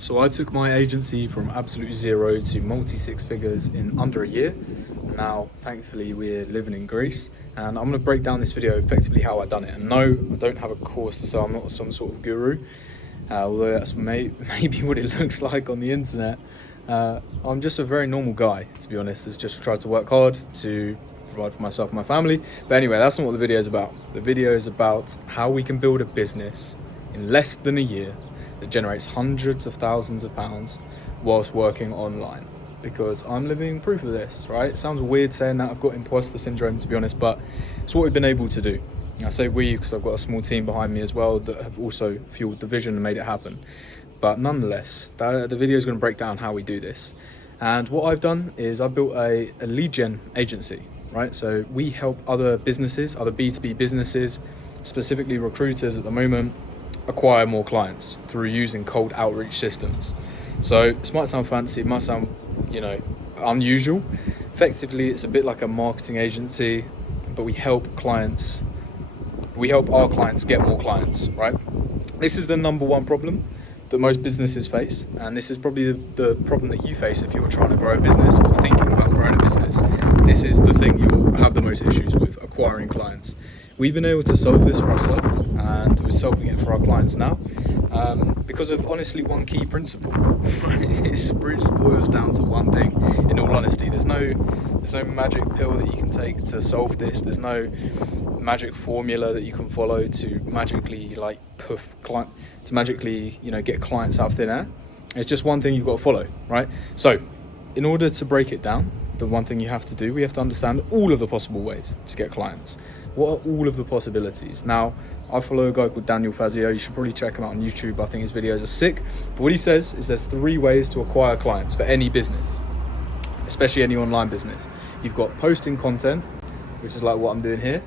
So I took my agency from absolute zero to multi-six figures in under a year. Now, thankfully, we're living in Greece, and I'm going to break down this video effectively how I've done it. And no, I don't have a course to sell. I'm not some sort of guru, although that's maybe what it looks like on the internet. I'm just a very normal guy, to be honest. It's just tried to work hard to provide for myself and my family. But anyway, that's not what the video is about. The video is about how we can build a business in less than a year that generates hundreds of thousands of pounds whilst working online, because I'm living proof of this, right? It sounds weird saying that. I've got imposter syndrome, to be honest, but it's what we've been able to do. I say we because I've got a small team behind me as well that have also fueled the vision and made it happen. But nonetheless, the video is going to break down how we do this. And what I've done is I've built a lead gen agency, right? So we help other businesses, other B2B businesses, specifically recruiters at the moment, acquire more clients through using cold outreach systems. So this might sound fancy, it might sound, unusual. Effectively, it's a bit like a marketing agency, but we help our clients get more clients, right? This is the number one problem that most businesses face, and this is probably the problem that you face if you're trying to grow a business or thinking about growing a business. This is the thing you'll have the most issues with, acquiring clients. We've been able to solve this for ourselves, and we're solving it for our clients now, because of honestly one key principle. It really boils down to one thing, in all honesty. There's no magic pill that you can take to solve this. There's no magic formula that you can follow to magically get clients out of thin air. It's just one thing you've got to follow, right? So in order to break it down, the one thing you have to do, we have to understand all of the possible ways to get clients. What are all of the possibilities? Now, I follow a guy called Daniel Fazio. You should probably check him out on YouTube. I think his videos are sick. But what he says is there's 3 ways to acquire clients for any business, especially any online business. You've got posting content, which is like what I'm doing here.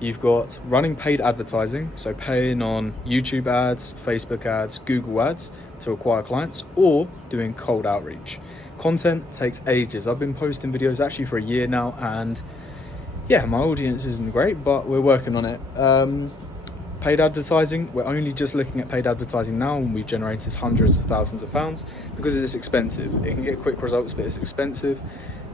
You've got running paid advertising, so paying on YouTube ads, Facebook ads, Google ads to acquire clients, or doing cold outreach. Content takes ages. I've been posting videos actually for a year now, and yeah, my audience isn't great, but we're working on it. Paid advertising, we're only just looking at paid advertising now, and we've generated hundreds of thousands of pounds because it's expensive. It can get quick results, but it's expensive.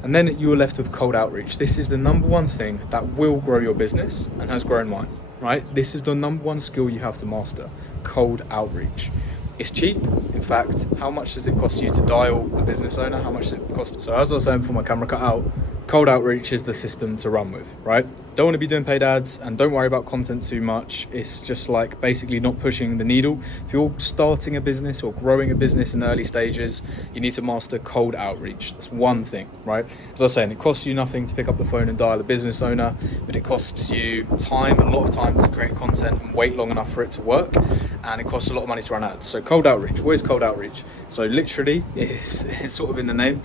And then you're left with cold outreach. This is the number one thing that will grow your business and has grown mine, right? This is the number one skill you have to master, cold outreach. It's cheap. In fact, how much does it cost you to dial a business owner? How much does it cost? So as I was saying before my camera cut out, cold outreach is the system to run with, right? Don't want to be doing paid ads, and don't worry about content too much. It's just like basically not pushing the needle. If you're starting a business or growing a business in the early stages, you need to master cold outreach. That's one thing, right? As I was saying, it costs you nothing to pick up the phone and dial a business owner, but it costs you time, a lot of time to create content and wait long enough for it to work, and it costs a lot of money to run ads. So cold outreach, what is cold outreach? So literally, it's sort of in the name.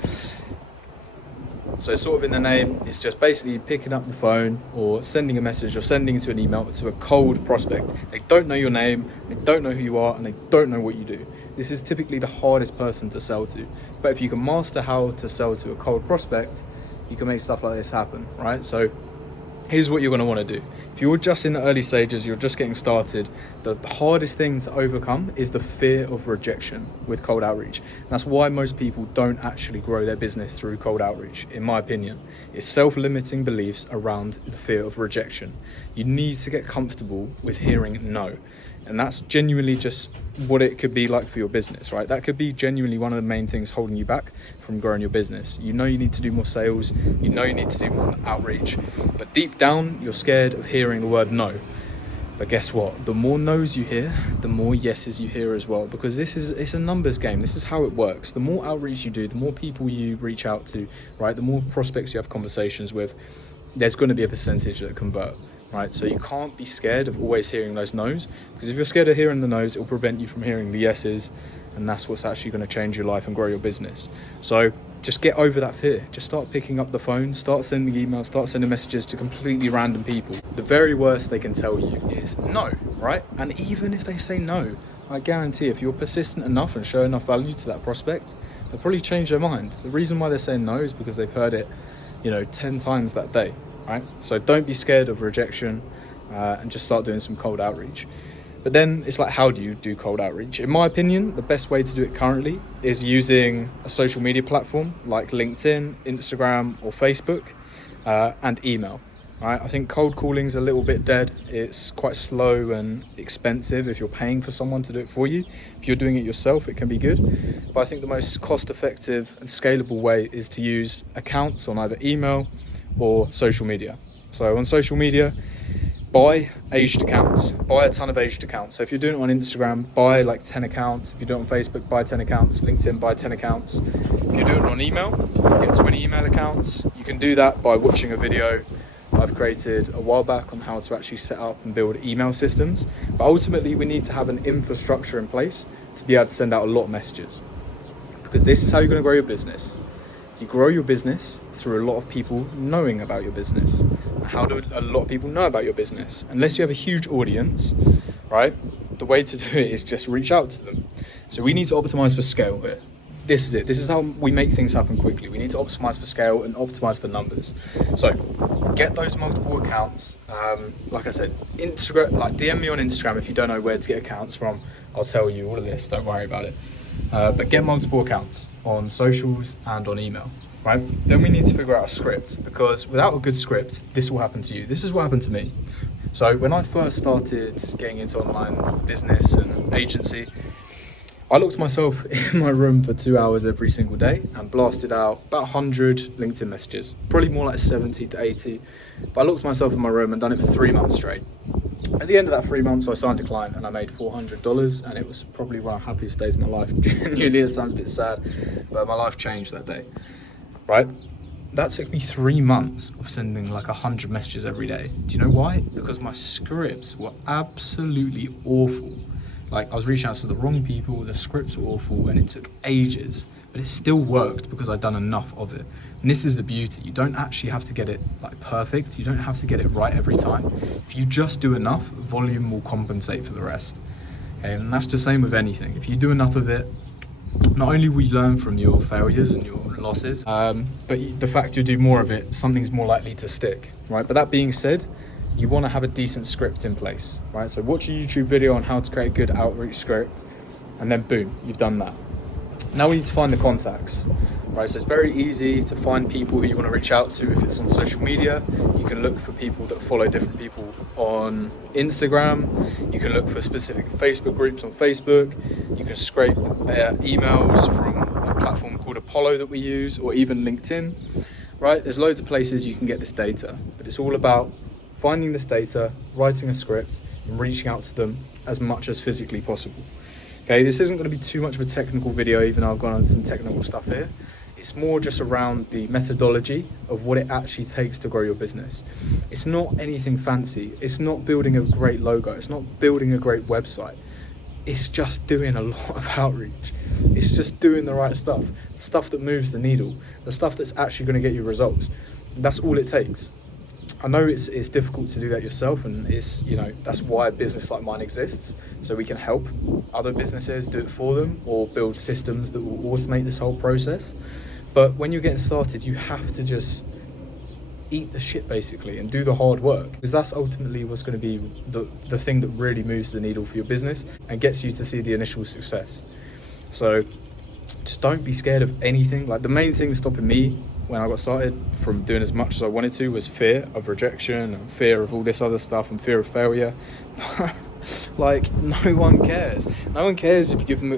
It's just basically picking up the phone or sending a message or sending to an email to a cold prospect. They don't know your name, they don't know who you are, and they don't know what you do. This is typically the hardest person to sell to. But if you can master how to sell to a cold prospect, you can make stuff like this happen, right? So here's what you're going to want to do. If you're just in the early stages, you're just getting started, the hardest thing to overcome is the fear of rejection with cold outreach. And that's why most people don't actually grow their business through cold outreach, in my opinion. It's self-limiting beliefs around the fear of rejection. You need to get comfortable with hearing no. And that's genuinely just what it could be like for your business, right? That could be genuinely one of the main things holding you back from growing your business. You know you need to do more sales, you know you need to do more outreach, but deep down you're scared of hearing the word no. But guess what? The more no's you hear, the more yeses you hear as well, because it's a numbers game. This is how it works. The more outreach you do, the more people you reach out to, right? The more prospects you have conversations with, there's going to be a percentage that convert. Right, so you can't be scared of always hearing those no's, because if you're scared of hearing the no's, it'll prevent you from hearing the yeses, and that's what's actually going to change your life and grow your business. So just get over that fear. Just start picking up the phone, start sending emails, start sending messages to completely random people. The very worst they can tell you is no, right? And even if they say no, I guarantee if you're persistent enough and show enough value to that prospect, they'll probably change their mind. The reason why they're saying no is because they've heard it, 10 times that day. Right? So don't be scared of rejection, and just start doing some cold outreach. But then it's like, how do you do cold outreach? In my opinion, the best way to do it currently is using a social media platform like LinkedIn, Instagram, or Facebook, and email. Right? I think cold calling is a little bit dead. It's quite slow and expensive if you're paying for someone to do it for you. If you're doing it yourself, it can be good. But I think the most cost-effective and scalable way is to use accounts on either email or social media. So on social media, buy aged accounts, buy a ton of aged accounts. So if you're doing it on Instagram, buy like 10 accounts. If you do it on Facebook, buy 10 accounts. LinkedIn, buy 10 accounts. If you're doing it on email, get 20 email accounts. You can do that by watching a video I've created a while back on how to actually set up and build email systems. But ultimately, we need to have an infrastructure in place to be able to send out a lot of messages, because this is how you're going to grow your business. You grow your business through a lot of people knowing about your business. How do a lot of people know about your business? Unless you have a huge audience, right? The way to do it is just reach out to them. So we need to optimize for scale here. This is it. This is how we make things happen quickly. We need to optimize for scale and optimize for numbers. So get those multiple accounts. Like I said, Instagram, like DM me on Instagram if you don't know where to get accounts from. I'll tell you all of this. Don't worry about it. But get multiple accounts on socials and on email. Right? Then we need to figure out a script, because without a good script, this will happen to you. This is what happened to me. So when I first started getting into online business and agency, I locked myself in my room for 2 hours every single day and blasted out about 100 LinkedIn messages, probably more like 70 to 80. But I locked myself in my room and done it for 3 months straight. At the end of that 3 months, I signed a client and I made $400, and it was probably one of the happiest days of my life. Genuinely, it sounds a bit sad, but my life changed that day. Right? That took me 3 months of sending like 100 messages every day. Do you know why? Because my scripts were absolutely awful. Like, I was reaching out to the wrong people, the scripts were awful, and it took ages, but it still worked because I'd done enough of it. And this is the beauty. You don't actually have to get it like perfect. You don't have to get it right every time. If you just do enough, volume will compensate for the rest. Okay? And that's the same with anything. If you do enough of it, not only will you learn from your failures and your losses, but the fact you do more of it, something's more likely to stick, right? But that being said, you want to have a decent script in place, right? So watch a YouTube video on how to create a good outreach script, and then boom, you've done that. Now we need to find the contacts, right? So it's very easy to find people who you want to reach out to. If it's on social media, you can look for people that follow different people on Instagram. You can look for specific Facebook groups on Facebook. You can scrape emails from a platform called Apollo that we use, or even LinkedIn, right? There's loads of places you can get this data, but it's all about finding this data, writing a script, and reaching out to them as much as physically possible. Okay, this isn't going to be too much of a technical video, even though I've gone on some technical stuff here. It's more just around the methodology of what it actually takes to grow your business. It's not anything fancy. It's not building a great logo. It's not building a great website. It's just doing a lot of outreach. It's just doing the right stuff, the stuff that moves the needle, the stuff that's actually going to get you results. That's all it takes. I know it's difficult to do that yourself, and it's, you know, that's why a business like mine exists, so we can help other businesses do it for them or build systems that will automate this whole process. But when you're getting started, you have to just eat the shit basically and do the hard work, because that's ultimately what's going to be the thing that really moves the needle for your business and gets you to see the initial success. So just don't be scared of anything. Like, the main thing stopping me when I got started from doing as much as I wanted to was fear of rejection and fear of all this other stuff and fear of failure. Like, no one cares. No one cares if you give them,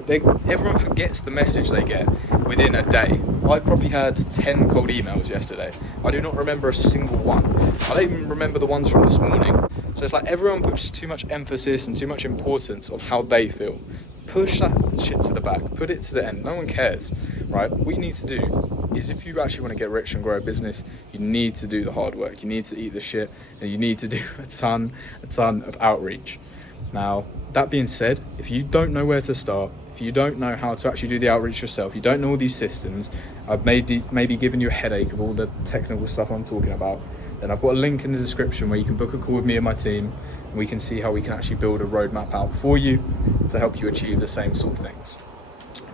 everyone forgets the message they get within a day. I probably had 10 cold emails yesterday. I do not remember a single one. I don't even remember the ones from this morning. So it's like everyone puts too much emphasis and too much importance on how they feel. Push that shit to the back, put it to the end. No one cares, right? What you need to do is, if you actually want to get rich and grow a business, you need to do the hard work. You need to eat the shit, and you need to do a ton of outreach. Now, that being said, if you don't know where to start, if you don't know how to actually do the outreach yourself, you don't know all these systems, I've maybe given you a headache of all the technical stuff I'm talking about, then I've got a link in the description where you can book a call with me and my team, and we can see how we can actually build a roadmap out for you to help you achieve the same sort of things,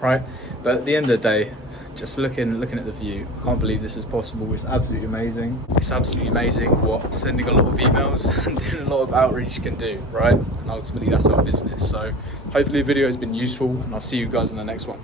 right? But at the end of the day, just looking at the view, I can't believe this is possible. It's absolutely amazing. It's absolutely amazing what sending a lot of emails and doing a lot of outreach can do, right? And ultimately that's our business. So hopefully the video has been useful, and I'll see you guys in the next one.